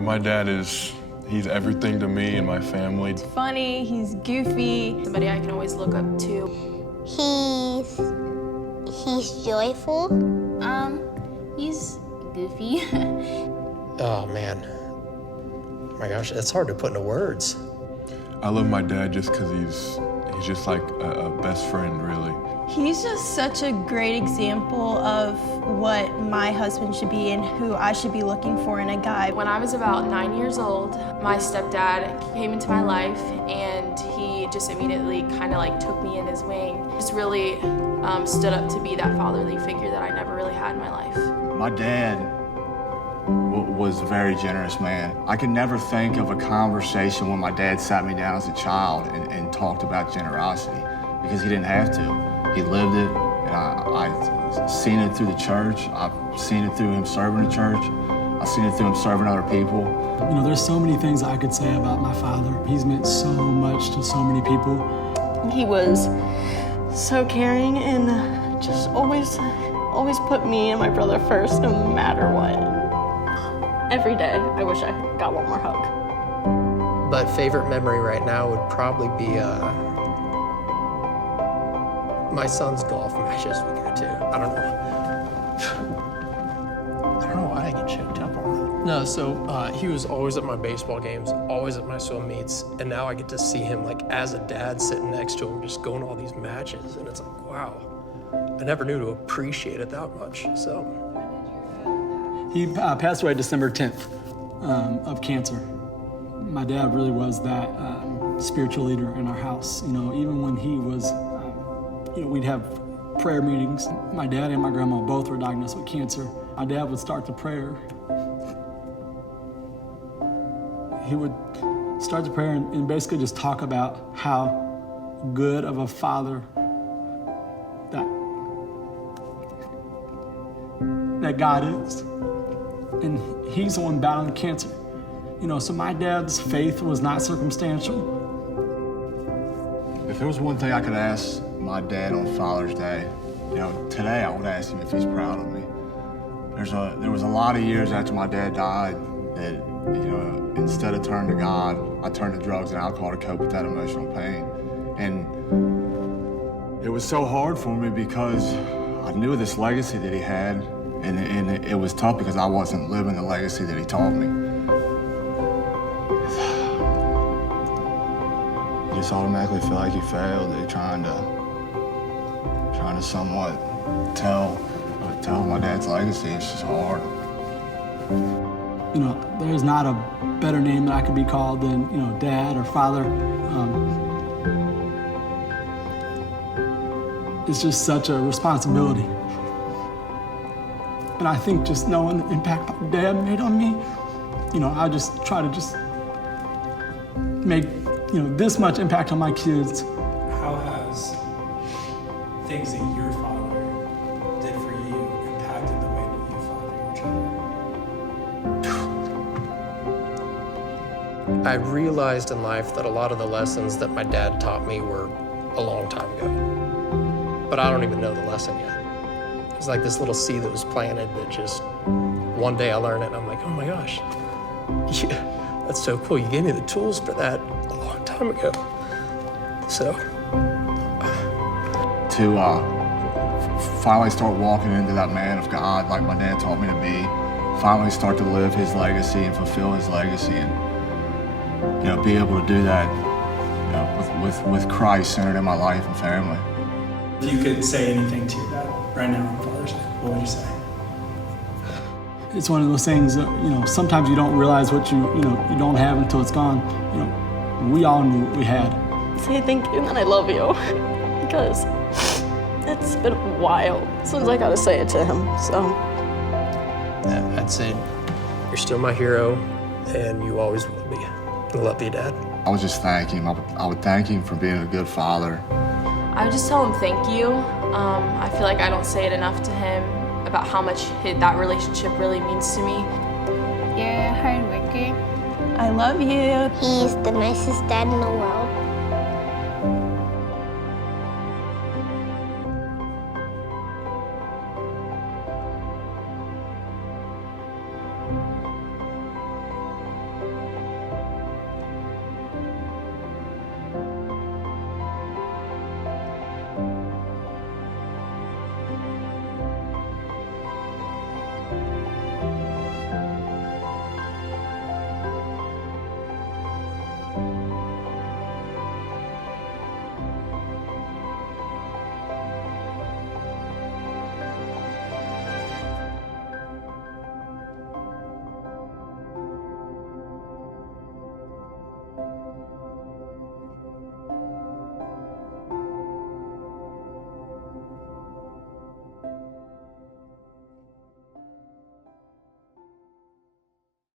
My dad he's everything to me and my family. He's funny, he's goofy. Somebody I can always look up to. He's joyful. He's goofy. Oh, man. My gosh, it's hard to put into words. I love my dad just because he's just like a best friend, really. He's just such a great example of what my husband should be and who I should be looking for in a guy. When I was about 9 years old, my stepdad came into my life and he just immediately kind of like took me in his wing. Just really stood up to be that fatherly figure that I never really had in my life. My dad was a very generous man. I could never think of a conversation when my dad sat me down as a child and talked about generosity because he didn't have to. He lived it, and I've seen it through the church. I've seen it through him serving the church. I've seen it through him serving other people. You know, there's so many things I could say about my father. He's meant so much to so many people. He was so caring and just always put me and my brother first, no matter what. Every day, I wish I got one more hug. But favorite memory right now would probably be my son's golf matches we go to. I don't know why I get choked up on that. No, so he was always at my baseball games, always at my swim meets, and now I get to see him like as a dad sitting next to him, just going to all these matches, and it's like, wow. I never knew to appreciate it that much, so. He passed away December 10th of cancer. My dad really was that spiritual leader in our house. You know, even when he was, we'd have prayer meetings. My dad and my grandma both were diagnosed with cancer. My dad would start the prayer. He would start the prayer and basically just talk about how good of a father that God is. And he's the one battling cancer. You know, so my dad's faith was not circumstantial. If there was one thing I could ask my dad on Father's Day, today I would ask him if he's proud of me. There was a lot of years after my dad died that, instead of turning to God, I turned to drugs and alcohol to cope with that emotional pain. And it was so hard for me because I knew this legacy that he had, and it was tough because I wasn't living the legacy that he taught me. You just automatically feel like you failed. They're trying to somewhat tell my dad's legacy. It's just hard. You know, there's not a better name that I could be called than, dad or father. It's just such a responsibility. And I think just knowing the impact my dad made on me, I just try to just make, this much impact on my kids. How has things that your father did for you impacted the way that you father your children? I realized in life that a lot of the lessons that my dad taught me were a long time ago. But I don't even know the lesson yet. It's like this little seed that was planted that just, one day I learned it and I'm like, oh my gosh, yeah, that's so cool. You gave me the tools for that a long time ago. So. To finally start walking into that man of God like my dad taught me to be, finally start to live his legacy and fulfill his legacy and, be able to do that, with Christ centered in my life and family. If you could say anything to your dad right now on Father's Day, what would you say? It's one of those things that, sometimes you don't realize what you don't have until it's gone. We all knew what we had. Say thank you and I love you, because it's been a while since I got to say it to him, so. I'd say you're still my hero and you always will be. I love you, Dad. I would just thank him. I would thank him for being a good father. I would just tell him thank you. I feel like I don't say it enough to him about how much that relationship really means to me. You're a hard worker. I love you. He's the nicest dad in the world.